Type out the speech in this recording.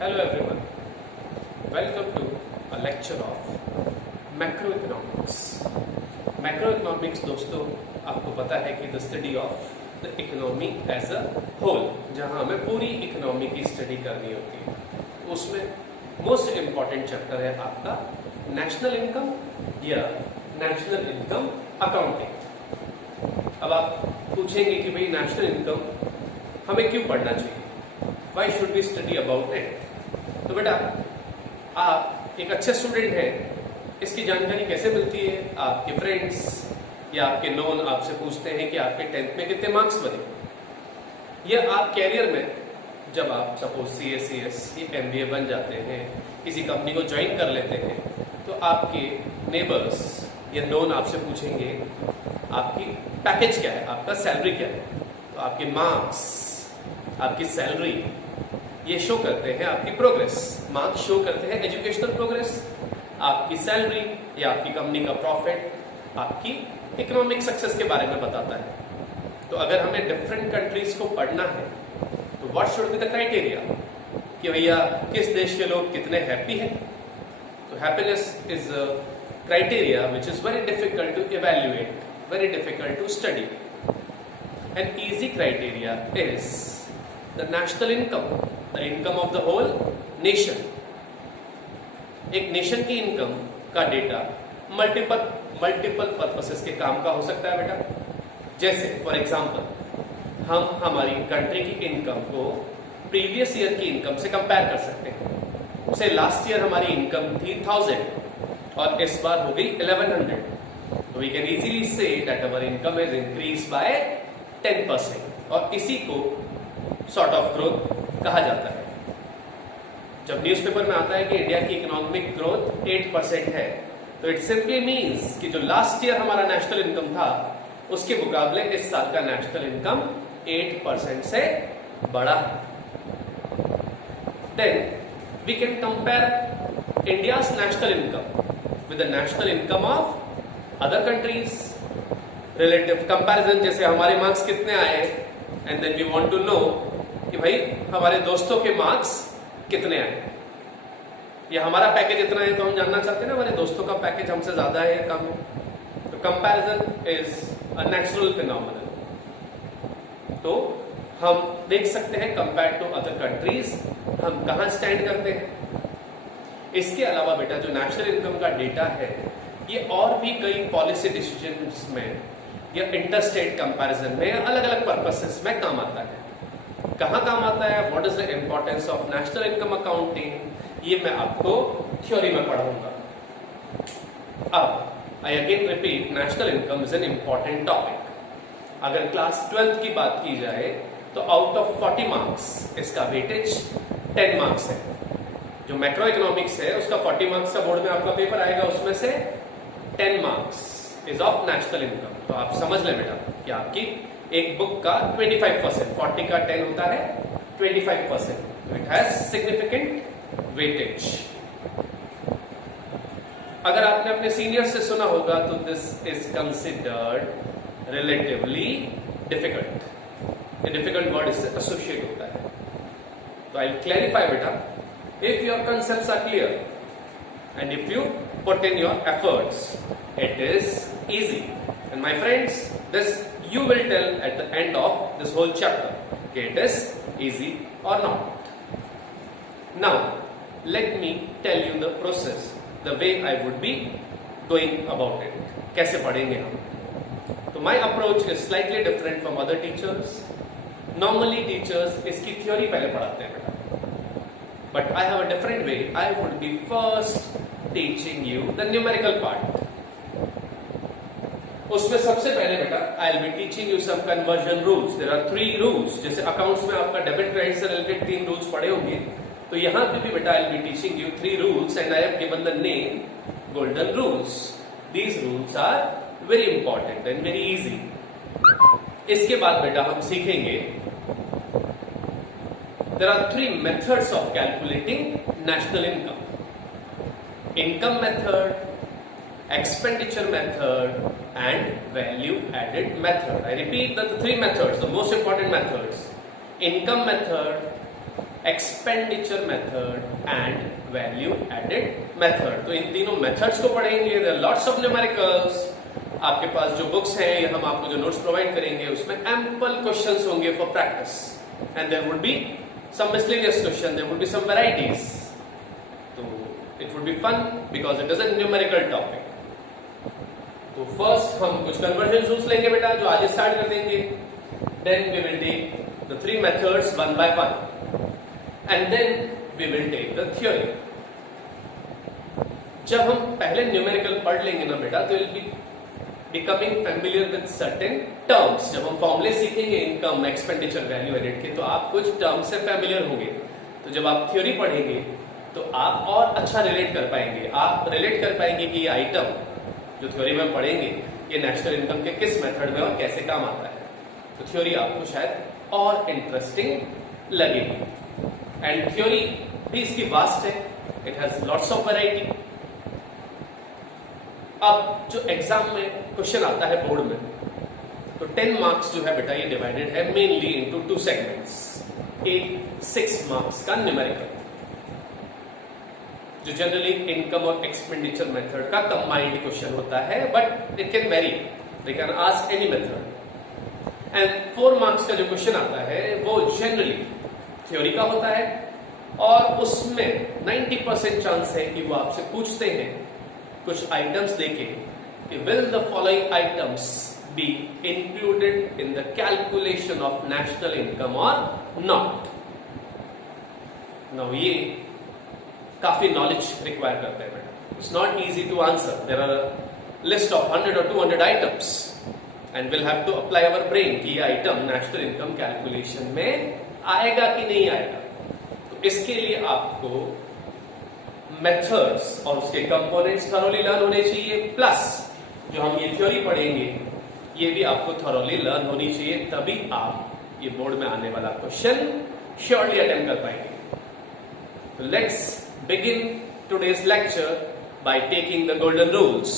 Hello everyone, welcome to a lecture of macroeconomics. Macroeconomics दोस्तों आपको पता है कि the study of the economy as a whole, जहां हमें पूरी इकोनॉमी की स्टडी करनी होती है। उसमें मोस्ट इम्पॉर्टेंट चैप्टर है आपका नेशनल इनकम या नेशनल इनकम अकाउंटिंग। अब आप पूछेंगे कि भाई नेशनल इनकम हमें क्यों पढ़ना चाहिए, Why should we study about it? तो बेटा आप एक अच्छे स्टूडेंट हैं, इसकी जानकारी कैसे मिलती है? आपके फ्रेंड्स या आपके नोन आपसे पूछते हैं कि आपके 10th में कितने मार्क्स बने, या आप कैरियर में जब आप सपोज CA/CS या MBA बन जाते हैं, किसी कंपनी को ज्वाइन कर लेते हैं, तो आपके नेबर्स या नोन आपसे पूछेंगे आपकी पैकेज क्या है, आपका सैलरी क्या है। तो आपके मार्क्स, आपकी सैलरी ये शो करते हैं आपकी प्रोग्रेस। मार्क्स शो करते हैं एजुकेशनल प्रोग्रेस, आपकी सैलरी या आपकी कंपनी का प्रॉफिट आपकी इकोनॉमिक सक्सेस के बारे में बताता है। तो अगर हमें डिफरेंट कंट्रीज को पढ़ना है तो what should be the criteria कि भैया किस देश के लोग कितने हैप्पी हैं। तो happiness is a criteria which is very difficult to evaluate, very difficult to study. An easy criteria is the national income, the income of the whole nation. एक नेशन की इनकम का डेटा मल्टीपल पर्पसेस के काम का हो सकता है बेटा। जैसे फॉर एग्जांपल हम हमारी कंट्री की इनकम को प्रीवियस ईयर की इनकम से कंपेयर कर सकते हैं। से लास्ट ईयर हमारी इनकम थी 1000 और इस बार हो गई 1100, तो we can easily say that our income is increase by 10%। और इसी को सॉर्ट ऑफ ग्रोथ कहा जाता है। जब न्यूज़पेपर में आता है कि इंडिया की इकोनॉमिक ग्रोथ 8% है, तो इट सिंपली मींस कि जो लास्ट ईयर हमारा नेशनल इनकम था उसके मुकाबले इस साल का नेशनल इनकम 8% से बड़ा है। Then we can compare India's national income with the national income of other countries. Relative comparison, जैसे हमारे मार्क्स कितने आए and then we want to know कि भाई हमारे दोस्तों के मार्क्स कितने आए, या हमारा पैकेज इतना है तो हम जानना चाहते हैं ना हमारे दोस्तों का पैकेज हमसे ज्यादा है या कम है। तो comparison is a natural phenomenon. तो हम देख सकते हैं कंपेयर टू अदर कंट्रीज हम कहां स्टैंड करते हैं। इसके अलावा बेटा जो नेशनल इनकम का डेटा है ये और भी कई पॉलिसी डिसीजंस में या इंटरस्टेट कंपैरिजन में अलग अलग पर्पसेस में काम आता है। कहाँ काम आता है, what is the importance of national income accounting, ये मैं आपको थ्योरी में पढ़ाऊंगा। अब I again repeat, national income is an important topic. अगर क्लास 12th की बात की जाए तो आउट ऑफ 40 मार्क्स इसका वेटेज 10 मार्क्स है। जो मैक्रो इकोनॉमिक्स है उसका 40 मार्क्स का बोर्ड में आपका पेपर आएगा, उसमें से 10 marks is of national income. तो आप समझ लें बेटा कि आपकी एक बुक का 25%, 40 का 10 होता है 25%। It has significant weightage. अगर आपने अपने सीनियर से सुना होगा तो this is considered relatively difficult. ये डिफिकल्ट वर्ड इससे एसोसिएट होता है। तो आई क्लैरिफाई बेटा, if your concepts are clear and if you put in your efforts, it is easy. And my friends, this you will tell at the end of this whole chapter, okay, it is easy or not. Now, let me tell you the process, the way I would be going about it. कैसे पढ़ेंगे हम? तो my approach is slightly different from other teachers. Normally teachers इसकी theory पहले पढ़ाते हैं बेटा, but I have a different way. I would be first teaching you the numerical part. उसमें सबसे पहले बेटा I will be teaching you some conversion rules. There are 3 rules. जैसे अकाउंट्स में आपका डेबिट क्रेडिट से रिलेटेड 3 रूल्स पढ़े होंगे, तो यहाँ पे भी बेटा I will be teaching you 3 rules and I have given the name golden rules. These rules are very important and very easy. इसके बाद बेटा हम सीखेंगे there are 3 methods of calculating national income. Income method, expenditure method and value added method. I repeat that the 3 methods, the most important methods: income method, expenditure method and value added method. तो इन तीनों methods को पढ़ेंगे। There are lots of numericals. आपके पास जो books हैं, ये हम आपको जो नोट्स प्रोवाइड करेंगे, उसमें एम्पल क्वेश्चंस होंगे for practice, and there would be some miscellaneous question, there would be some varieties. तो it would be fun because it is a numerical topic. तो फर्स्ट हम कुछ कन्वर्जन रूल्स लेंगे बेटा, जो आज स्टार्ट कर देंगे। Then we will take the three methods one by one, and then we will take the theory. जब हम पहले न्यूमेरिकल पढ़ लेंगे ना बेटा, तो will be becoming familiar with certain terms। जब हम फॉर्मूले सीखेंगे इनकम, एक्सपेंडिचर, वैल्यू एडेड के, तो आप कुछ टर्म्स से फैमिलियर होंगे। तो जब आप थ्योरी पढ़ेंगे तो आप और अच्छा रिलेट कर पाएंगे। आप रिलेट कर पाएंगे कि ये आइटम जो थ्योरी में पढ़ेंगे, ये नेशनल इनकम के किस मेथड में और कैसे काम आता है। तो थ्योरी आपको शायद और इंटरेस्टिंग लगेगी। एंड थ्योरी भी इसकी वास्ट है, it has lots of variety. अब जो एग्जाम में क्वेश्चन आता है बोर्ड में, तो 10 मार्क्स जो है बेटा, ये डिवाइडेड है मेनली इनटू 2 सेगमेंट्स। एक 6 मार्क्स का न्यूमेरिकल, जो जनरली इनकम और एक्सपेंडिचर मेथड का कंबाइंड क्वेश्चन होता है, but it can very, they can ask any method. And 4 marks का जो क्वेश्चन आता है वो जनरली थ्योरी का होता है, और उसमें 90% चांस है कि वो आपसे पूछते हैं कुछ आइटम्स देके कि will the following items be included in the calculation of national income और नॉट। नाउ ये काफी नॉलेज रिक्वायर करते हैं बेटा। It's not easy to answer. There are a list of 100 or 200 items, and will have to apply our brain कि ये item national income calculation में आएगा कि नहीं आएगा। तो इसके लिए आपको मेथड्स और उसके कंपोनेंट्स थॉरोली लर्न होने चाहिए, प्लस जो हम ये थ्योरी पढ़ेंगे ये भी आपको थॉरोली लर्न होनी चाहिए, तभी आप ये बोर्ड में आने वाला क्वेश्चन श्योरली अटेम्प्ट कर पाएंगे। Let's begin today's lecture by taking the golden rules।